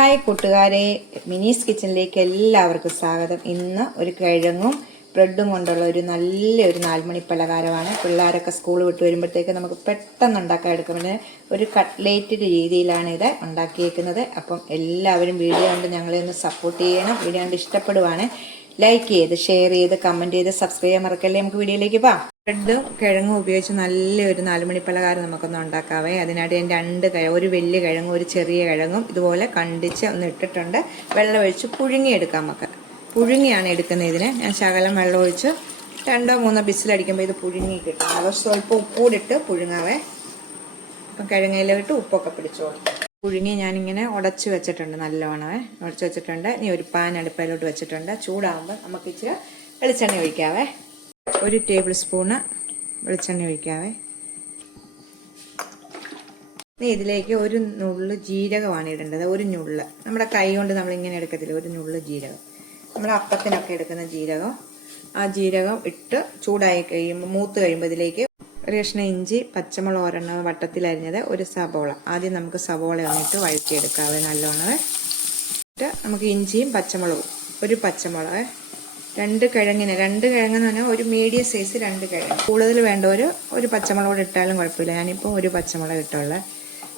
Hi കൂട്ടുകാരെ, മിനീസ് കിച്ചണിലേക്ക് എല്ലാവർക്കും സ്വാഗതം. ഇന്ന് ഒരു കിഴങ്ങും ബ്രെഡും കൊണ്ടുള്ള നല്ലൊരു 4 മണി പലഹാരമാണ്. പിള്ളേരൊക്കെ സ്കൂൾ വിട്ട് വരുമ്പോഴത്തേക്ക് നമുക്ക് പെട്ടെന്ന് ഉണ്ടാക്കാൻ എടുക്കുന്നത് ഒരു കട്ട്ലേറ്റ് രീതിയിലാണ് ഇത് ഉണ്ടാക്കിയേക്കുന്നത്. അപ്പം എല്ലാവരും വീഡിയോ കണ്ട് ഞങ്ങളെ ഒന്ന് സപ്പോർട്ട് ചെയ്യണം. വീഡിയോ കണ്ട് ഇഷ്ടപ്പെടുവാണ് ലൈക്ക് ചെയ്ത് ഷെയർ ചെയ്ത് കമൻറ്റ് ചെയ്ത് സബ്സ്ക്രൈബ് ചെയ്യാൻ മറക്കല്ലേ. നമുക്ക് വീഡിയോയിലേക്ക് പോകാം. ബ്രെഡും കിഴങ്ങും ഉപയോഗിച്ച് നല്ലൊരു 4 മണി പലഹാരം നമുക്കൊന്ന് ഉണ്ടാക്കാവേ. അതിനായിട്ട് ഞാൻ ഒരു വലിയ കിഴങ്ങും ഒരു ചെറിയ കിഴങ്ങും ഇതുപോലെ കണ്ടിച്ച് ഒന്ന് ഇട്ടിട്ടുണ്ട്. വെള്ളം ഒഴിച്ച് പുഴുങ്ങിയെടുക്കാം. നമുക്ക് പുഴുങ്ങിയാണ് എടുക്കുന്നത്. ഇതിന് ഞാൻ ശകലം വെള്ളം ഒഴിച്ച് 2-3 ബിസിലടിക്കുമ്പോൾ ഇത് പുഴുങ്ങി കിട്ടും. അത് സ്വല്പം ഉപ്പൂടിട്ട് പുഴുങ്ങാവേ. അപ്പം കിഴങ്ങയിലിട്ട് ഉപ്പൊക്കെ പിടിച്ചോളും. പുഴുങ്ങി ഞാനിങ്ങനെ ഉടച്ച് വെച്ചിട്ടുണ്ട്, നല്ലോണമേ ഉടച്ച് വെച്ചിട്ടുണ്ട്. ഇനി ഒരു പാൻ അടുപ്പിലോട്ട് വെച്ചിട്ടുണ്ട്. ചൂടാകുമ്പോൾ നമുക്ക് ഇച്ചിരി വെളിച്ചെണ്ണ ഒഴിക്കാവേ. 1 ടേബിൾ സ്പൂണ് വെളിച്ചെണ്ണ ഒഴിക്കാവേ. ഇനി ഇതിലേക്ക് ഒരു നുള്ളു ജീരകമാണ് ഇടേണ്ടത്. ഒരു നുള്ള്, നമ്മുടെ കൈ കൊണ്ട് നമ്മളിങ്ങനെ എടുക്കത്തില്ല, ഒരു നുള്ളു ജീരകം, നമ്മൾ അപ്പത്തിനൊക്കെ എടുക്കുന്ന ജീരകം. ആ ജീരകം ഇട്ട് ചൂടായി കഴിയുമ്പോൾ മൂത്ത് കഴിയുമ്പോൾ ഇതിലേക്ക് ഒരു കഷ്ണം ഇഞ്ചി, പച്ചമുളക് ഒരെണ്ണം വട്ടത്തിൽ അരിഞ്ഞത്, ഒരു സവോള. ആദ്യം നമുക്ക് സവോള വന്നിട്ട് വഴറ്റിയെടുക്കാവേ നല്ലോണം. നമുക്ക് ഇഞ്ചിയും പച്ചമുളകും, ഒരു പച്ചമുളക്, 2 കിഴങ്ങിന് 2 കിഴങ്ങെന്ന് പറഞ്ഞാൽ ഒരു മീഡിയം സൈസ് 2 കിഴങ്ങ്. കൂടുതൽ വേണ്ടവർ ഒരു പച്ചമുളക് ഇട്ടാലും കുഴപ്പമില്ല. ഞാനിപ്പോൾ ഒരു പച്ചമുളക് ഇട്ടുള്ളത്.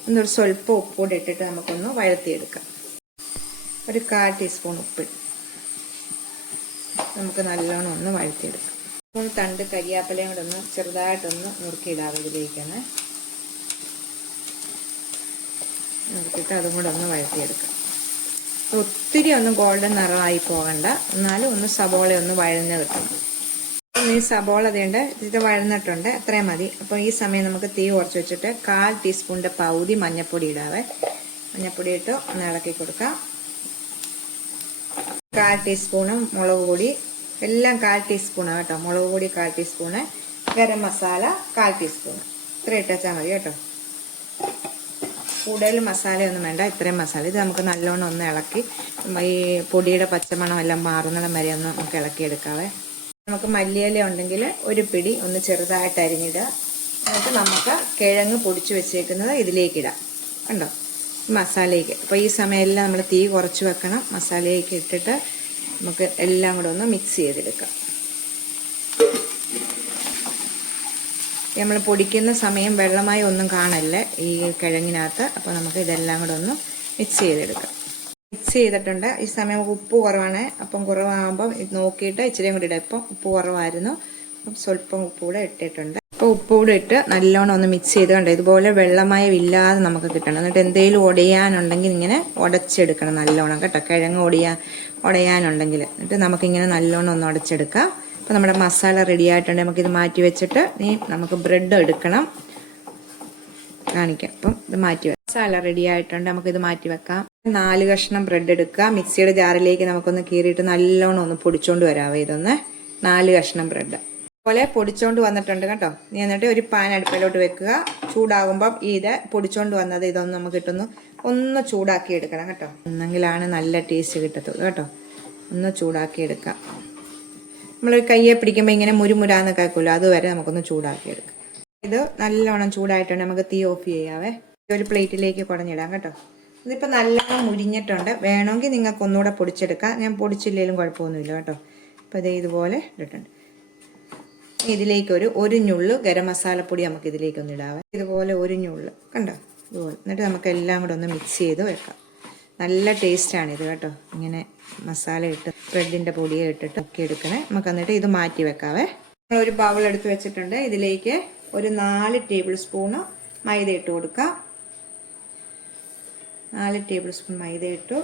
ഒന്നൊരു സ്വല്പം ഉപ്പൂടെ ഇട്ടിട്ട് നമുക്കൊന്ന് വഴറ്റിയെടുക്കാം. ഒരു 1/4 ടീസ്പൂൺ ഉപ്പ് നമുക്ക് നല്ലോണം ഒന്ന് വഴറ്റിയെടുക്കാം. തണ്ട് കരിയാപ്പിലയും കൂടെ ഒന്ന് ചെറുതായിട്ടൊന്ന് നുറുക്കിയിടാം ഇതിലേക്കാണ്. നുറുക്കിയിട്ട് അതും കൂടെ ഒന്ന് വഴറ്റിയെടുക്കാം. ഒത്തിരി ഒന്നും ഗോൾഡൻ നിറമായി പോകണ്ട, എന്നാലും ഒന്ന് സബോള ഒന്ന് വഴഞ്ഞ് കിട്ടും. ഈ സബോള തേണ്ട ഇത് വഴന്നിട്ടുണ്ട്, അത്രയും മതി. അപ്പോൾ ഈ സമയം നമുക്ക് തീ കുറച്ച് വെച്ചിട്ട് 1/4 ടീസ്പൂണിൻ്റെ പകുതി മഞ്ഞൾപ്പൊടി ഇടാവേ. മഞ്ഞൾപ്പൊടി ഇട്ട് ഒന്ന് ഇളക്കി കൊടുക്കാം. 1/4 ടീസ്പൂണ് മുളക് പൊടി, എല്ലാം 1/4 ടീസ്പൂണാണ് കേട്ടോ. മുളക് പൊടി 1/4 ടീസ്പൂണ്, ഗരം മസാല 1/4 ടീസ്പൂണ്. ഇത്ര ഇട്ടാൽ മതി കേട്ടോ. കൂടുതൽ മസാലയൊന്നും വേണ്ട, ഇത്രയും മസാല. ഇത് നമുക്ക് നല്ലോണം ഒന്ന് ഇളക്കി ഈ പൊടിയുടെ പച്ചമണം എല്ലാം മാറുന്നിടം വരെ ഒന്ന് നമുക്ക് ഇളക്കിയെടുക്കാവേ. നമുക്ക് മല്ലിയില ഉണ്ടെങ്കിൽ ഒരു പിടി ഒന്ന് ചെറുതായിട്ട് അരിഞ്ഞിടുക. എന്നിട്ട് നമുക്ക് കിഴങ്ങ് പൊടിച്ച് വെച്ചേക്കുന്നത് ഇതിലേക്കിടാം. കണ്ടോ മസാലയ്ക്ക്. അപ്പോൾ ഈ സമയമെല്ലാം നമ്മൾ തീ കുറച്ച് വെക്കണം. മസാലയ്ക്ക് ഇട്ടിട്ട് നമുക്ക് എല്ലാം കൂടെ ഒന്ന് മിക്സ് ചെയ്തെടുക്കാം. നമ്മൾ പൊടിക്കുന്ന സമയം വെള്ളമായി ഒന്നും കാണല്ലേ ഈ കിഴങ്ങിനകത്ത്. അപ്പോൾ നമുക്ക് ഇതെല്ലാം കൂടെ ഒന്ന് മിക്സ് ചെയ്തെടുക്കാം. മിക്സ് ചെയ്തിട്ടുണ്ട്. ഈ സമയം നമുക്ക് ഉപ്പ് കുറവാണ്. അപ്പം കുറവാകുമ്പം ഇത് നോക്കിയിട്ട് ഇച്ചിരിയും കൂടി ഇടാം. ഇപ്പം ഉപ്പ് കുറവായിരുന്നു, അപ്പം സ്വല്പം ഉപ്പ് കൂടെ ഇട്ടിട്ടുണ്ട്. അപ്പോൾ ഉപ്പ് കൂടെ ഇട്ട് നല്ലോണം ഒന്ന് മിക്സ് ചെയ്ത് കണ്ടോ. ഇതുപോലെ വെള്ളമയം ഇല്ലാതെ നമുക്ക് കിട്ടണം. എന്നിട്ട് എന്തെങ്കിലും ഉടയാനുണ്ടെങ്കിൽ ഇങ്ങനെ ഉടച്ചെടുക്കണം നല്ലോണം കേട്ടോ. കിഴങ്ങ് ഉടയാനുണ്ടെങ്കിൽ എന്നിട്ട് നമുക്കിങ്ങനെ നല്ലോണം ഒന്ന് ഉടച്ചെടുക്കാം. അപ്പോൾ നമ്മുടെ മസാല റെഡി ആയിട്ടുണ്ട്. നമുക്കിത് മാറ്റി വെച്ചിട്ട് നമുക്ക് ബ്രെഡ് എടുക്കണം, കാണിക്കാം. അപ്പം ഇത് മാറ്റി വെക്കാം. മസാല റെഡി ആയിട്ടുണ്ട്, നമുക്കിത് മാറ്റി വെക്കാം. 4 കഷ്ണം ബ്രെഡ് എടുക്കുക. മിക്സിയുടെ ജാറിലേക്ക് നമുക്കൊന്ന് കീറിയിട്ട് നല്ലോണം ഒന്ന് പൊടിച്ചോണ്ട് വരാവേ. ഇതൊന്ന് 4 കഷ്ണം ബ്രെഡ് അതുപോലെ പൊടിച്ചോണ്ട് വന്നിട്ടുണ്ട് കേട്ടോ. എന്നിട്ട് ഒരു പാൻ അടുപ്പിലോട്ട് വെക്കുക. ചൂടാകുമ്പം ഇത് പൊടിച്ചോണ്ട് വന്നത് ഇതൊന്ന് നമുക്ക് ഒന്ന് ചൂടാക്കി എടുക്കണം കേട്ടോ. എന്നെങ്കിലാണ് നല്ല ടേസ്റ്റ് കിട്ടത്തുള്ളൂ കേട്ടോ. ഒന്ന് ചൂടാക്കി എടുക്കാം. നമ്മളൊരു കയ്യെ പിടിക്കുമ്പോൾ ഇങ്ങനെ മുരുമുരാന്ന് കേൾക്കുമല്ലോ, അതുവരെ നമുക്കൊന്ന് ചൂടാക്കിയെടുക്കാം. ഇത് നല്ലോണം ചൂടായിട്ടുണ്ട്. നമുക്ക് തീ ഓഫ് ചെയ്യാവേ. ഒരു പ്ലേറ്റിലേക്ക് കുടഞ്ഞിടാം കേട്ടോ. ഇതിപ്പോൾ നല്ലോണം മുരിഞ്ഞിട്ടുണ്ട്. വേണമെങ്കിൽ നിങ്ങൾക്ക് ഒന്നുകൂടെ പൊടിച്ചെടുക്കാം. ഞാൻ പൊടിച്ചില്ലെങ്കിലും കുഴപ്പമൊന്നുമില്ല കേട്ടോ. അപ്പോൾ ഇത് ഇതുപോലെ ഇട്ടിട്ടുണ്ട്. ഇതിലേക്ക് ഒരു ഞുള്ളു ഗരം മസാലപ്പൊടി നമുക്ക് ഇതിലേക്കൊന്ന് ഇടാവേ. ഇതുപോലെ ഒരു ഞുള്ളു കണ്ടോ, ഇതുപോലെ. എന്നിട്ട് നമുക്ക് എല്ലാം കൂടെ ഒന്ന് മിക്സ് ചെയ്ത് വെക്കാം. നല്ല ടേസ്റ്റാണിത് കേട്ടോ. ഇങ്ങനെ മസാല ഇട്ട് ബ്രെഡിൻ്റെ പൊടിയെ ഇട്ടിട്ട് ഒക്കെ എടുക്കണേ. നമുക്ക് എന്നിട്ട് ഇത് മാറ്റി വെക്കാവേ. ഒരു ബൗൾ എടുത്ത് വെച്ചിട്ടുണ്ട്. ഇതിലേക്ക് ഒരു 4 ടേബിൾ സ്പൂണ് മൈദ ഇട്ട് കൊടുക്കാം. 4 ടേബിൾ സ്പൂൺ മൈദ ഇട്ടു.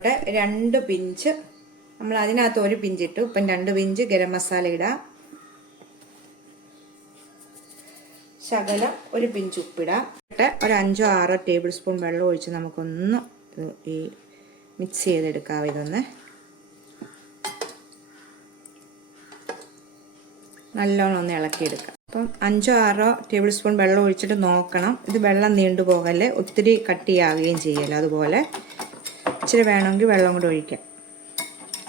ഇവിടെ 2 പിഞ്ച്, നമ്മൾ അതിനകത്ത് 1 പിഞ്ച് ഇട്ടു. ഇപ്പം 2 പിഞ്ച് ഗരം മസാല ഇടാം. ശകലം 1 പിഞ്ച് ഉപ്പിടാം. ഒരു 5-6 ടേബിൾ സ്പൂൺ വെള്ളം ഒഴിച്ച് നമുക്കൊന്ന് ഈ മിക്സ് ചെയ്തെടുക്കാം. ഇതൊന്ന് നല്ലോണം ഒന്ന് ഇളക്കിയെടുക്കാം. അപ്പം 5-6 ടേബിൾ സ്പൂൺ വെള്ളം ഒഴിച്ചിട്ട് നോക്കണം. ഇത് വെള്ളം നീണ്ടു പോകല്ലേ, ഒത്തിരി കട്ടിയാവുകയും ചെയ്യല്ല. അതുപോലെ ഇച്ചിരി വേണമെങ്കിൽ വെള്ളം കൂടെ ഒഴിക്കാം.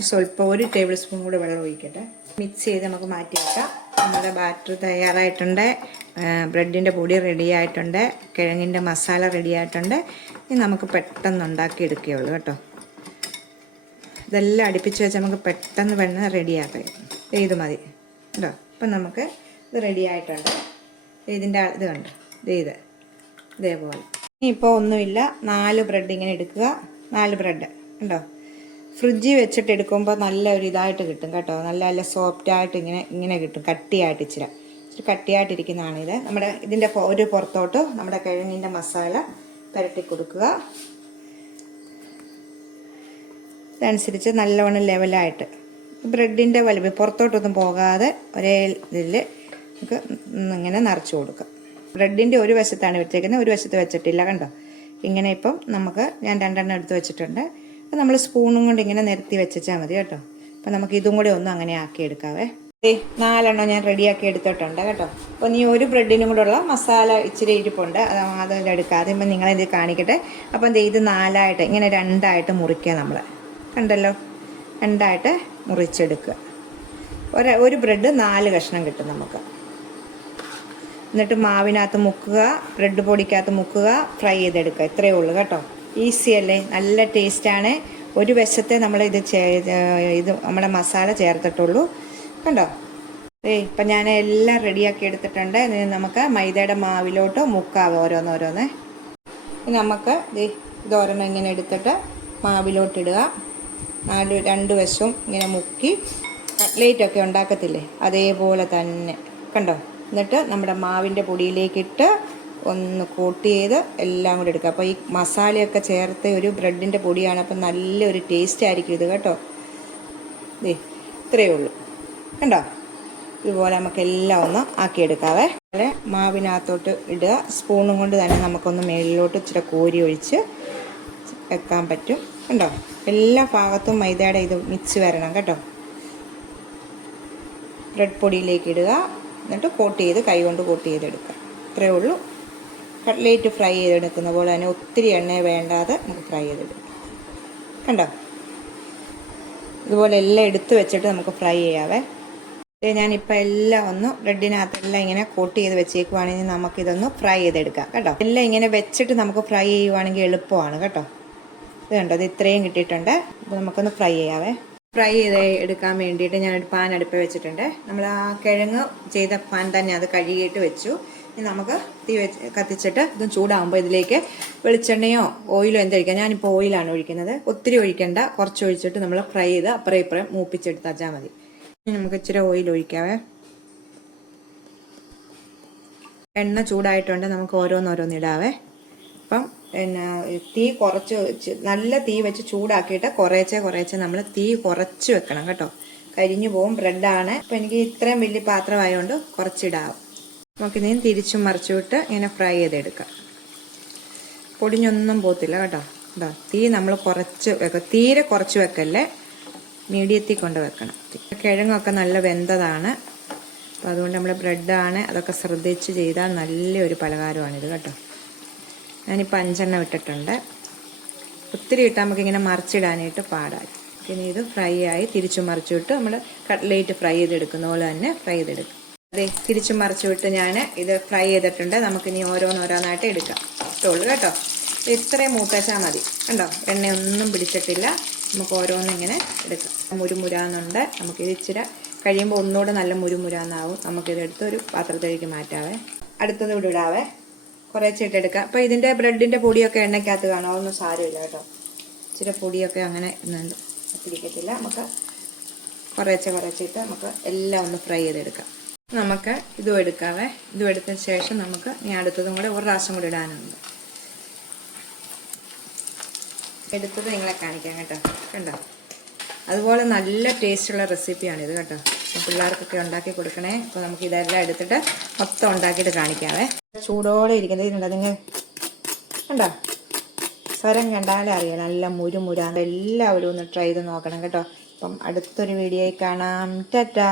സ്വല്പം 1 ടേബിൾ സ്പൂൺ കൂടെ വെള്ളം ഒഴിക്കട്ടെ. മിക്സ് ചെയ്ത് നമുക്ക് മാറ്റി വെക്കാം. നമ്മുടെ ബാറ്റർ തയ്യാറായിട്ടുണ്ട്, ബ്രെഡിൻ്റെ പൊടി റെഡി ആയിട്ടുണ്ട്, കിഴങ്ങിൻ്റെ മസാല റെഡി ആയിട്ടുണ്ട്. ഇനി നമുക്ക് പെട്ടെന്ന് ഉണ്ടാക്കി എടുക്കുകയുള്ളൂ കേട്ടോ. ഇതെല്ലാം അടുപ്പിച്ച് വെച്ച് നമുക്ക് പെട്ടെന്ന് റെഡിയാക്കാം. ഇത് മതി കേട്ടോ. അപ്പം നമുക്ക് ഇത് റെഡി ആയിട്ടുണ്ട്. ഇതിൻ്റെ ഇത് കണ്ടോ, ഇതേപോലെ. ഇനിയിപ്പോൾ ഒന്നുമില്ല, 4 ബ്രെഡ് ഇങ്ങനെ എടുക്കുക. 4 ബ്രെഡ് കണ്ടോ. ഫ്രിഡ്ജിൽ വെച്ചിട്ട് എടുക്കുമ്പോൾ നല്ല ഒരു ഇതായിട്ട് കിട്ടും കേട്ടോ. നല്ല സോഫ്റ്റായിട്ട് ഇങ്ങനെ കിട്ടും. കട്ടിയായിട്ട് ഇച്ചിരി കട്ടിയായിട്ടിരിക്കുന്നതാണിത്. നമ്മുടെ ഇതിൻ്റെ ഒരു പുറത്തോട്ട് നമ്മുടെ കിഴങ്ങിൻ്റെ മസാല പുരട്ടി കൊടുക്കുക. ഇതനുസരിച്ച് നല്ലവണ്ണം ലെവലായിട്ട് ബ്രെഡിൻ്റെ വലുപ്പം പുറത്തോട്ടൊന്നും പോകാതെ ഒരേ ഇതിൽ നമുക്ക് ഇങ്ങനെ നിറച്ച് കൊടുക്കുക. ബ്രെഡിൻ്റെ ഒരു വശത്താണ് വെച്ചേക്കുന്നത്, ഒരു വശത്ത് വെച്ചിട്ടില്ല കണ്ടോ. ഇങ്ങനെ ഇപ്പം നമുക്ക് ഞാൻ 2 എടുത്ത് വെച്ചിട്ടുണ്ട്. അപ്പം നമ്മൾ സ്പൂണും കൊണ്ട് ഇങ്ങനെ നിരത്തി വെച്ചാൽ മതി കേട്ടോ. അപ്പം നമുക്ക് ഇതും കൂടെ ഒന്ന് അങ്ങനെ ആക്കിയെടുക്കാവേ. 4 ഞാൻ റെഡിയാക്കി എടുത്തിട്ടുണ്ട് കേട്ടോ. അപ്പോൾ നീ ഒരു ബ്രെഡിനും കൂടെ ഉള്ള മസാല ഇച്ചിരി ഇരിപ്പുണ്ട്, അതെടുക്കുക. ആദ്യം നിങ്ങളിത് കാണിക്കട്ടെ. അപ്പം ഇത് 4ആയിട്ട് ഇങ്ങനെ 2ആയിട്ട് മുറിക്കുക. നമ്മൾ കണ്ടല്ലോ, 2ആയിട്ട് മുറിച്ചെടുക്കുക. ഒരു ബ്രെഡ് 4 കഷ്ണം കിട്ടും നമുക്ക്. എന്നിട്ട് മാവിനകത്ത് മുക്കുക, ബ്രെഡ് പൊടിക്കകത്ത് മുക്കുക, ഫ്രൈ ചെയ്തെടുക്കുക. ഇത്രയേ ഉള്ളൂ കേട്ടോ. ഈസി അല്ലേ, നല്ല ടേസ്റ്റാണ്. ഒരു വശത്തെ നമ്മൾ ഇത് നമ്മുടെ മസാല ചേർത്തിട്ടുള്ളൂ കണ്ടോ. ഇപ്പം ഞാൻ എല്ലാം റെഡിയാക്കി എടുത്തിട്ടുണ്ട്. നമുക്ക് മൈദയുടെ മാവിലോട്ട് മുക്കാവ് ഓരോന്നോരോന്ന്. നമുക്ക് ഇത് ഓരോന്ന് ഇങ്ങനെ എടുത്തിട്ട് മാവിലോട്ടിടുക. 2 വശവും ഇങ്ങനെ മുക്കി കട്ട്ലേറ്റൊക്കെ ഉണ്ടാക്കത്തില്ലേ അതേപോലെ തന്നെ കണ്ടോ. എന്നിട്ട് നമ്മുടെ മാവിൻ്റെ പൊടിയിലേക്കിട്ട് ഒന്ന് കോട്ട് ചെയ്ത് എല്ലാം കൂടി എടുക്കുക. അപ്പോൾ ഈ മസാലയൊക്കെ ചേർത്ത് ഒരു ബ്രെഡിൻ്റെ പൊടിയാണ്, അപ്പം നല്ലൊരു ടേസ്റ്റ് ആയിരിക്കും ഇത് കേട്ടോ. ഇത്രയേ ഉള്ളൂ കണ്ടോ. ഇതുപോലെ നമുക്കെല്ലാം ഒന്ന് ആക്കിയെടുക്കാവേ. അതുപോലെ മാവിനകത്തോട്ട് ഇടുക. സ്പൂണും കൊണ്ട് തന്നെ നമുക്കൊന്ന് മേളിലോട്ട് ഇച്ചിരി കോരി ഒഴിച്ച് വെക്കാൻ പറ്റും കണ്ടോ. എല്ലാ ഭാഗത്തും മൈദയുടെ ഇത് മിക്സ് വരണം കേട്ടോ. ബ്രെഡ് പൊടിയിലേക്ക് ഇടുക, എന്നിട്ട് കോട്ട് ചെയ്ത് കൈ കൊണ്ട് കോട്ട് ചെയ്തെടുക്കുക. ഇത്രയേ ഉള്ളൂ. കട്ട്ലേറ്റ് ഫ്രൈ ചെയ്തെടുക്കുന്ന പോലെ തന്നെ ഒത്തിരി എണ്ണ വേണ്ടാതെ നമുക്ക് ഫ്രൈ ചെയ്തെടുക്കാം കണ്ടോ. ഇതുപോലെ എല്ലാം എടുത്ത് വെച്ചിട്ട് നമുക്ക് ഫ്രൈ ചെയ്യാവേ. ഞാനിപ്പോൾ എല്ലാം ഒന്ന് ബ്രെഡിനകത്തെല്ലാം ഇങ്ങനെ കോട്ട് ചെയ്ത് വെച്ചേക്കുവാണെങ്കിൽ നമുക്കിതൊന്ന് ഫ്രൈ ചെയ്തെടുക്കാം കേട്ടോ. എല്ലാം ഇങ്ങനെ വെച്ചിട്ട് നമുക്ക് ഫ്രൈ ചെയ്യുവാണെങ്കിൽ എളുപ്പമാണ് കേട്ടോ. ഇത് കണ്ടോ, ഇത് ഇത്രയും കിട്ടിയിട്ടുണ്ട്. അപ്പോൾ നമുക്കൊന്ന് ഫ്രൈ ചെയ്യാവേ. ഫ്രൈ ചെയ്ത് എടുക്കാൻ വേണ്ടിയിട്ട് ഞാനൊരു പാൻ അടുപ്പ് വെച്ചിട്ടുണ്ട്. നമ്മൾ ആ കിഴങ്ങ് ചെയ്ത പാൻ തന്നെ അത് കഴുകിയിട്ട് വെച്ചു. ഇനി നമുക്ക് തീ കത്തിച്ചിട്ട് ഇതും ചൂടാകുമ്പോൾ ഇതിലേക്ക് വെളിച്ചെണ്ണയോ ഓയിലോ എന്തൊഴിക്കാം. ഞാനിപ്പോൾ ഓയിലാണ് ഒഴിക്കുന്നത്. ഒത്തിരി ഒഴിക്കേണ്ട, കുറച്ച് ഒഴിച്ചിട്ട് നമ്മൾ ഫ്രൈ ചെയ്ത് അപ്പുറം ഇപ്പുറം മൂപ്പിച്ചെടുത്താൽ മതി. ഇനി നമുക്ക് ഇച്ചിരി ഓയിൽ ഒഴിക്കാവേ. എണ്ണ ചൂടായിട്ടുണ്ട്, നമുക്ക് ഓരോന്നോരോന്നിടാവേ. അപ്പം പിന്നെ തീ കുറച്ച് നല്ല തീ വെച്ച് ചൂടാക്കിയിട്ട് കുറേശ്ശെ നമ്മൾ തീ കുറച്ച് വെക്കണം കേട്ടോ. കരിഞ്ഞു പോവും, ബ്രെഡാണ്. അപ്പം എനിക്ക് ഇത്രയും വലിയ പാത്രമായതുകൊണ്ട് കുറച്ചിടാവും. നമുക്കിനി തിരിച്ചും മറിച്ചു വിട്ട് ഇങ്ങനെ ഫ്രൈ ചെയ്തെടുക്കാം. പൊടിഞ്ഞൊന്നും പോത്തില്ല കേട്ടോ. തീ നമ്മൾ കുറച്ച് വെക്കാം, തീരെ കുറച്ച് വെക്കല്ലേ, മീഡിയത്തിൽ കൊണ്ട് വെക്കണം. കിഴങ്ങൊക്കെ നല്ല വെന്തതാണ്. അപ്പം അതുകൊണ്ട് നമ്മൾ ബ്രെഡാണ്, അതൊക്കെ ശ്രദ്ധിച്ച് ചെയ്താൽ നല്ലൊരു പലഹാരമാണിത് കേട്ടോ. ഞാനിപ്പോൾ 5 ഇട്ടിട്ടുണ്ട്. ഒത്തിരി ഇട്ടാൽ നമുക്കിങ്ങനെ മറിച്ചിടാനായിട്ട് പാടായി. ഇനി ഇത് ഫ്രൈ ആയി തിരിച്ചു മറിച്ചു വിട്ട് നമ്മൾ കട്ട്ലേറ്റ് ഫ്രൈ ചെയ്തെടുക്കുന്ന പോലെ തന്നെ ഫ്രൈ ചെയ്തെടുക്കും. അതെ, തിരിച്ചു മറിച്ചു വിട്ട് ഞാൻ ഇത് ഫ്രൈ ചെയ്തിട്ടുണ്ട്. നമുക്കിനി ഓരോന്നോരോന്നായിട്ട് എടുക്കാം. ഇട്ടുള്ളൂ കേട്ടോ. ഇത്രയും മൂപ്പേച്ചാൽ മതി കണ്ടോ. എണ്ണയൊന്നും പിടിച്ചിട്ടില്ല. നമുക്ക് ഓരോന്നിങ്ങനെ എടുക്കാം. മുരുമുരാന്നുണ്ട്. നമുക്കിത് ഇച്ചിരി കഴിയുമ്പോൾ ഒന്നുകൂടെ നല്ല മുരുമുരാന്നാവും. നമുക്കിതെടുത്ത് ഒരു പാത്രത്തിലേക്ക് മാറ്റാവേ. അടുത്തത് ഇവിടെ ഇടാവേ. കുറേശ്ശെ ഇട്ടെടുക്കാം. അപ്പോൾ ഇതിൻ്റെ ബ്രെഡിൻ്റെ പൊടിയൊക്കെ എണ്ണയ്ക്കകത്ത് കാണാം, അതൊന്നും സാരമില്ല കേട്ടോ. ഇച്ചിരി പൊടിയൊക്കെ അങ്ങനെ തിരിക്കത്തില്ല. നമുക്ക് കുറേശ്ശെ ഇട്ട് നമുക്ക് എല്ലാം ഒന്ന് ഫ്രൈ ചെയ്തെടുക്കാം. നമുക്ക് ഇതും എടുക്കാവേ. ഇതും എടുത്തതിന് ശേഷം നമുക്ക് ഇനി അടുത്തതും കൂടെ ഒരു പ്രാവശ്യം കൂടി ഇടാനുണ്ട്. എടുത്തത് നിങ്ങളെ കാണിക്കാം കേട്ടോ. കണ്ടോ, അതുപോലെ നല്ല ടേസ്റ്റുള്ള റെസിപ്പിയാണിത് കേട്ടോ. പിള്ളേർക്കൊക്കെ ഉണ്ടാക്കി കൊടുക്കണേ. അപ്പോൾ നമുക്ക് ഇതെല്ലാം എടുത്തിട്ട് മൊത്തം ഉണ്ടാക്കിയിട്ട് കാണിക്കാവേ. ചൂടോടെ ഇരിക്കുന്നത് ഇതിനുണ്ടോ നിങ്ങൾ കണ്ടോ. സ്വരം കണ്ടാലേ അറിയാം, നല്ല മുരുമുരാന്ന്. എല്ലാവരും ഒന്ന് ട്രൈ ചെയ്ത് നോക്കണം കേട്ടോ. അപ്പം അടുത്തൊരു വീഡിയോയിൽ കാണാം. ടാറ്റാ.